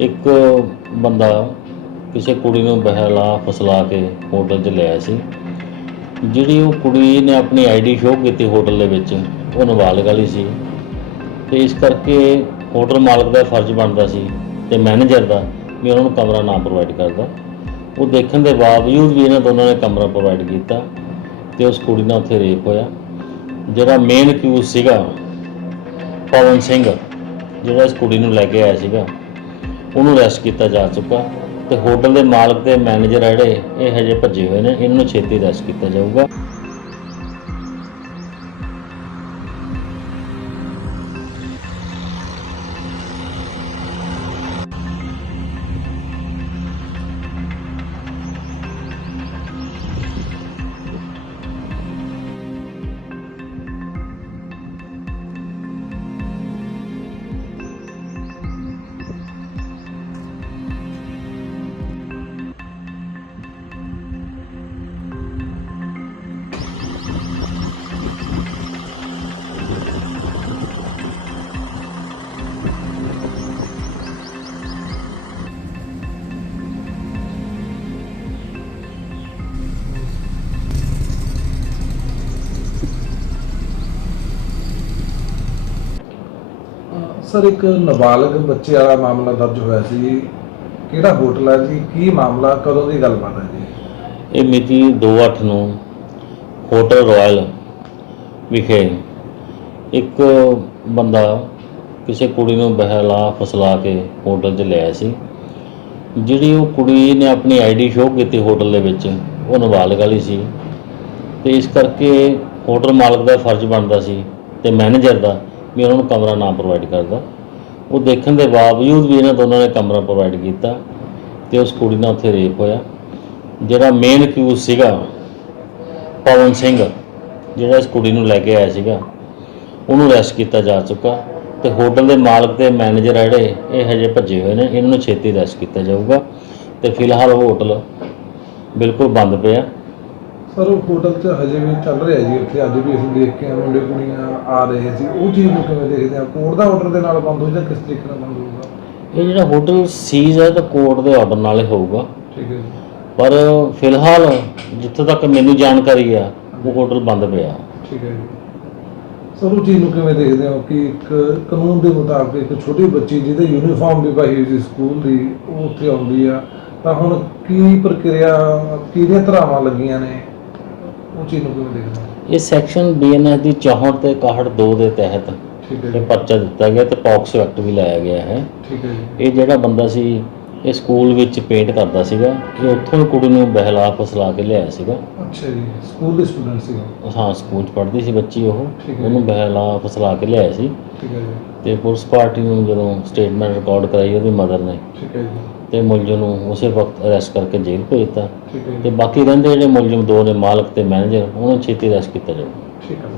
ਇੱਕ ਬੰਦਾ ਕਿਸੇ ਕੁੜੀ ਨੂੰ ਬਹਿਲਾ ਫਸਲਾ ਕੇ ਹੋਟਲ 'ਚ ਲਿਆਇਆ ਸੀ। ਜਿਹੜੀ ਉਹ ਕੁੜੀ ਨੇ ਆਪਣੀ ਆਈਡੀ ਸ਼ੋਅ ਕੀਤੀ ਹੋਟਲ ਦੇ ਵਿੱਚ, ਉਹ ਨਾਬਾਲਗ ਵਾਲੀ ਸੀ। ਤੇ ਇਸ ਕਰਕੇ ਹੋਟਲ ਮਾਲਕ ਦਾ ਫਰਜ਼ ਬਣਦਾ ਸੀ ਤੇ ਮੈਨੇਜਰ ਦਾ ਵੀ ਉਹਨਾਂ ਨੂੰ ਕਮਰਾ ਨਾ ਪ੍ਰੋਵਾਈਡ ਕਰਦਾ। ਉਹ ਦੇਖਣ ਦੇ ਬਾਵਜੂਦ ਵੀ ਇਹਨਾਂ ਦੋਨਾਂ ਨੇ ਕਮਰਾ ਪ੍ਰੋਵਾਈਡ ਕੀਤਾ ਤੇ ਉਸ ਕੁੜੀ ਨਾਲ ਉੱਥੇ ਰੇਪ ਹੋਇਆ। ਜਿਹੜਾ ਮੇਨ ਅਕਿਊਜ਼ ਸੀਗਾ, ਪਵਨ ਸਿੰਘ, ਜਿਹੜਾ ਇਸ ਕੁੜੀ ਨੂੰ ਲੈ ਕੇ ਆਇਆ ਸੀਗਾ ਉਹਨੂੰ ਅਰੈਸਟ ਕੀਤਾ ਜਾ ਚੁੱਕਾ ਤੇ ਹੋਟਲ ਦੇ ਮਾਲਕ ਤੇ ਮੈਨੇਜਰ ਆ ਜਿਹੜੇ, ਇਹ ਹਜੇ ਭੱਜੇ ਹੋਏ ਨੇ, ਇਹਨਾਂ ਨੂੰ ਛੇਤੀ ਅਰੈਸਟ ਕੀਤਾ ਜਾਊਗਾ। ਸਰ, ਇੱਕ ਨਾਬਾਲਗ ਬੱਚੇ ਵਾਲਾ ਮਾਮਲਾ ਦਰਜ ਹੋਇਆ ਸੀ। ਕਿਹੜਾ ਹੋਟਲ ਹੈ ਜੀ? ਕੀ ਮਾਮਲਾ? ਕਦੋਂ ਦੀ ਗੱਲਬਾਤ ਹੈ ਜੀ? ਇਹ ਮਿਤੀ 2/8 ਨੂੰ ਹੋਟਲ ਰਾਇਲ ਵਿਖੇ ਇੱਕ ਬੰਦਾ ਕਿਸੇ ਕੁੜੀ ਨੂੰ ਬਹਿਲਾ ਫਸਲਾ ਕੇ ਹੋਟਲ 'ਚ ਲਿਆ ਸੀ। ਜਿਹੜੀ ਉਹ ਕੁੜੀ ਨੇ ਆਪਣੀ ਆਈਡੀ ਸ਼ੋਅ ਕੀਤੀ ਹੋਟਲ ਦੇ ਵਿੱਚ, ਉਹ ਨਾਬਾਲਗ ਵਾਲੀ ਸੀ। ਤੇ ਇਸ ਕਰਕੇ ਹੋਟਲ ਮਾਲਕ ਦਾ ਫਰਜ਼ ਬਣਦਾ ਸੀ ਤੇ ਮੈਨੇਜਰ ਦਾ ਵੀ ਉਹਨਾਂ ਨੂੰ ਕਮਰਾ ਨਾ ਪ੍ਰੋਵਾਈਡ ਕਰਦਾ। ਉਹ ਦੇਖਣ ਦੇ ਬਾਵਜੂਦ ਵੀ ਇਹਨਾਂ ਦੋਨਾਂ ਨੇ ਕਮਰਾ ਪ੍ਰੋਵਾਈਡ ਕੀਤਾ ਤੇ ਉਸ ਕੁੜੀ ਨਾਲ ਉੱਥੇ ਰੇਪ ਹੋਇਆ। ਜਿਹੜਾ ਮੇਨ ਅਕਿਊਜ਼ ਸੀਗਾ, ਪਵਨ ਸਿੰਘ, ਜਿਹੜਾ ਇਸ ਕੁੜੀ ਨੂੰ ਲੈ ਕੇ ਆਇਆ ਸੀਗਾ, ਉਹਨੂੰ ਅਰੈਸਟ ਕੀਤਾ ਜਾ ਚੁੱਕਾ ਤੇ ਹੋਟਲ ਦੇ ਮਾਲਕ ਤੇ ਮੈਨੇਜਰ ਜਿਹੜੇ, ਇਹ ਹਜੇ ਭੱਜੇ ਹੋਏ ਨੇ, ਇਹਨਾਂ ਨੂੰ ਛੇਤੀ ਅਰੈਸਟ ਕੀਤਾ ਜਾਊਗਾ ਤੇ ਫਿਲਹਾਲ ਹੋਟਲ ਬਿਲਕੁਲ ਬੰਦ ਪਿਆ। ਸਰ ਉਹ ਹੋਟਲ 'ਚ ਹਜੇ ਵੀ ਚੱਲ ਰਿਹਾ ਜੀ ਉੱਥੇ ਅੱਜ ਵੀ ਅਸੀਂ ਦੇਖ ਕੇ ਆਏ ਮੁੰਡੇ ਕੁੜੀਆਂ ਆ ਰਹੇ ਸੀ। ਉਹ ਚੀਜ਼ ਨੂੰ ਕਿਵੇਂ ਦੇਖਦੇ ਆ? ਕੋਰਟ ਦਾ ਆਰਡਰ ਦੇ ਨਾਲ ਬੰਦ ਹੋ ਜਾਂ ਕਿਸ ਤਰੀਕੇ ਨਾਲ ਬੰਦ ਹੋਊਗਾ? ਇਹ ਜਿਹੜਾ ਹੋਟਲ ਸੀਜ਼ ਹੈ ਤਾਂ ਕੋਰਟ ਦੇ ਆਰਡਰ ਨਾਲ ਹੀ ਹੋਊਗਾ। ਠੀਕ ਹੈ ਜੀ। ਪਰ ਫਿਲਹਾਲ ਜਿੱਥੇ ਤੱਕ ਮੈਨੂੰ ਜਾਣਕਾਰੀ ਆ ਉਹ ਹੋਟਲ ਬੰਦ ਪਿਆ। ਠੀਕ ਹੈ ਜੀ। ਸਰ ਉਹ ਚੀਜ਼ ਨੂੰ ਕਿਵੇਂ ਦੇਖਦੇ ਹੋ ਕਿ ਇੱਕ ਕਾਨੂੰਨ ਦੇ ਮੁਤਾਬਕ ਇੱਕ ਛੋਟੀ ਬੱਚੀ ਜਿਹਦੇ ਯੂਨੀਫਾਰਮ ਵੀ ਪਾਈ ਹੋਈ ਸੀ ਸਕੂਲ ਦੀ ਉਹ ਉੱਥੇ ਆਉਂਦੀ ਆ। ਤਾਂ ਹੁਣ ਕੀ ਪ੍ਰਕਿਰਿਆ ਕਿਹਦੀਆਂ ਧਰਾਵਾਂ ਲੱਗੀਆਂ ਨੇ? ਉਹ ਚੀਜ਼ ਨੂੰ ਕਿਵੇਂ ਦੇਖਦੇ ਹੋ? ਇਹ ਸੈਕਸ਼ਨ ਬੀਐਨਐਸ ਦੀ 64 ਤੇ 61 2 ਦੇ ਤਹਿਤ ਠੀਕ ਹੈ ਇਹ ਜੀ ਪਰਚਾ ਦਿੱਤਾ ਗਿਆ ਤੇ ਪੌਕਸੋ ਐਕਟ ਵੀ ਲਾਇਆ ਗਿਆ ਹੈ। ਠੀਕ ਹੈ ਜੀ। ਇਹ ਜਿਹੜਾ ਬੰਦਾ ਸੀ ਇਹ ਸਕੂਲ ਵਿੱਚ ਪੇਂਟ ਕਰਦਾ ਸੀਗਾ ਇਹ ਉੱਥੋਂ ਹੀ ਕੁੜੀ ਨੂੰ ਬਹਿਲਾ ਫਸਲਾ ਕੇ ਲਿਆਇਆ ਸੀਗਾ। ਅੱਛਾ ਜੀ ਸਕੂਲ ਦੇ ਸਟੂਡੈਂਟ ਸੀ। ਹਾਂ ਸਕੂਲ 'ਚ ਪੜ੍ਹਦੀ ਸੀ ਬੱਚੀ ਉਹ। ਠੀਕ ਹੈ। ਉਹਨੂੰ ਬਹਿਲਾ ਫਸਲਾ ਕੇ ਲਿਆਇਆ ਸੀ। ਠੀਕ ਹੈ ਜੀ। ਤੇ ਪੁਲਿਸ ਪਾਰਟੀ ਨੂੰ ਜਦੋਂ ਸਟੇਟਮੈਂਟ ਰਿਕਾਰਡ ਕਰਾਈ ਉਹਦੀ ਮਦਰ ਨੇ। ਠੀਕ ਹੈ ਜੀ। ਤੇ ਮੁਲਜ਼ਮ ਨੂੰ ਉਸੇ ਵਕਤ ਅਰੈਸਟ ਕਰਕੇ ਜੇਲ੍ਹ ਭੇਜਤਾ ਠੀਕ ਹੈ ਤੇ ਬਾਕੀ ਰਹਿੰਦੇ ਜਿਹੜੇ ਮੁਲਜ਼ਮ ਦੋ ਨੇ ਮਾਲਕ ਤੇ ਮੈਨੇਜਰ ਉਹਨਾਂ ਨੂੰ ਛੇਤੀ ਅਰੈਸਟ ਕੀਤਾ ਜਾਊਗਾ। ਠੀਕ ਹੈ